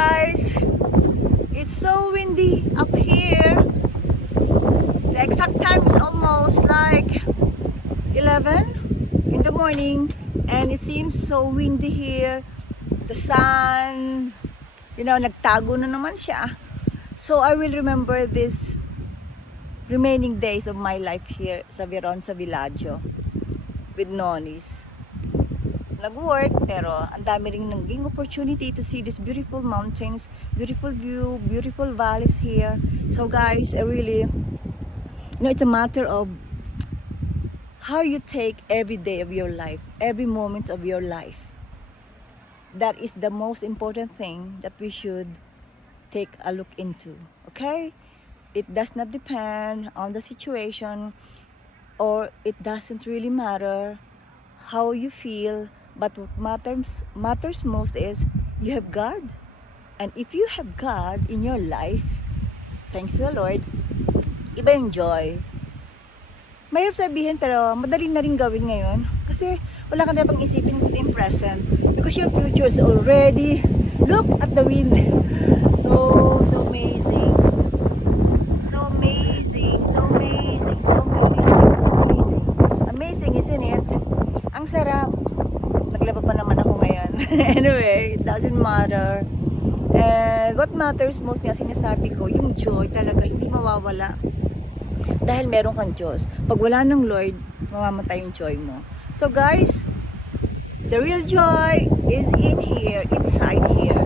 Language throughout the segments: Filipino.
guys, it's so windy up here. The exact time is almost like 11 in the morning, and it seems so windy here. The sun, nagtago na naman siya. So I will remember this remaining days of my life here sa Veron, sa Villaggio with Nonis. Nag-work, pero ang dami ring naging opportunity to see these beautiful mountains, beautiful view, beautiful valleys here. So guys, I really, it's a matter of how you take every day of your life, every moment of your life. That is the most important thing that we should take a look into, okay? It does not depend on the situation, or it doesn't really matter how you feel. But what matters most is you have God. And if you have God in your life, thanks to the Lord, iba yung joy. Mahirap sabihin, pero madali na rin gawin ngayon. Kasi wala ka na bang isipin kundi yung present. Because your future is already, look at the wind. So amazing. So amazing, so amazing, so amazing, so amazing. Amazing, isn't it? Ang sarap. Naglaba pa naman ako ngayon. Anyway, it doesn't matter. And what matters most nga sinasabi ko, yung joy talaga hindi mawawala. Dahil meron kang Diyos. Pag wala ng Lord, mamamatay yung joy mo. So guys, the real joy is in here, inside here.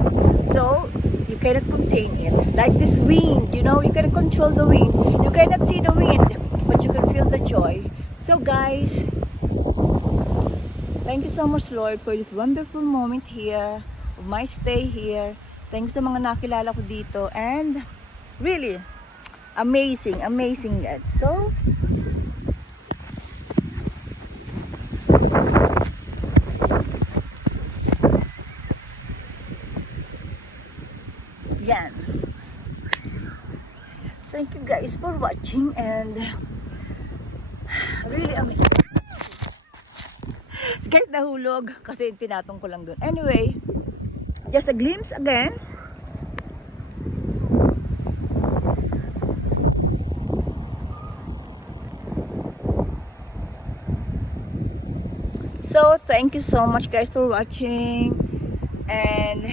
So, you cannot contain it. Like this wind, you cannot control the wind. You cannot see the wind, but you can feel the joy. So guys, thank you so much, Lord, for this wonderful moment here, of my stay here. Thank you sa mga nakilala ko dito. And really, amazing, amazing, guys. So, yan. Thank you guys for watching, and really amazing. Guys, nahulog kasi pinatong ko lang dun. Anyway, just a glimpse again. So, thank you so much guys for watching. And,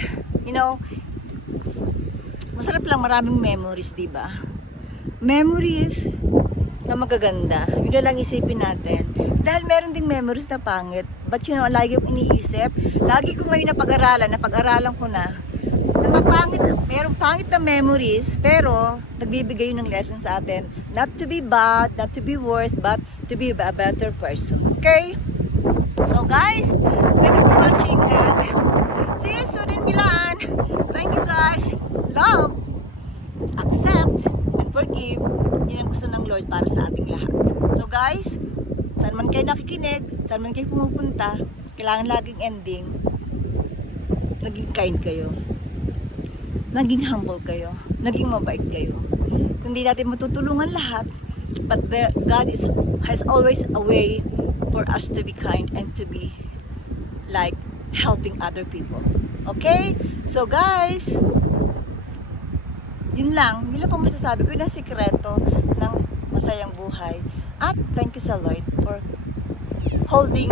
masarap lang, maraming memories, diba? Memories na magaganda. Yun na lang isipin natin. Dahil meron ding memories na pangit. But lagi kong iniisip, lagi ko ngayon napag-aralan ko na mapangit, merong pangit na memories, pero nagbibigay ng lesson sa atin. Not to be bad, not to be worse, but to be a better person. Okay? So guys, thank you for watching, and see you soon in Milan. Thank you guys. Love, accept, and forgive. Yan ang gusto ng Lord para sa ating lahat. So guys, saan man kayo nakikinig, saan man kayo pumupunta, kailangan laging ending, naging kind kayo, naging humble kayo, naging mabait kayo. Kundi natin matutulungan lahat, but God has always a way for us to be kind and to be like helping other people. Okay? So guys, yun lang po masasabi ko, na sikreto ng masayang buhay. At thank you sa Lord for holding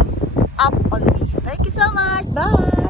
up on me. Thank you so much. Bye!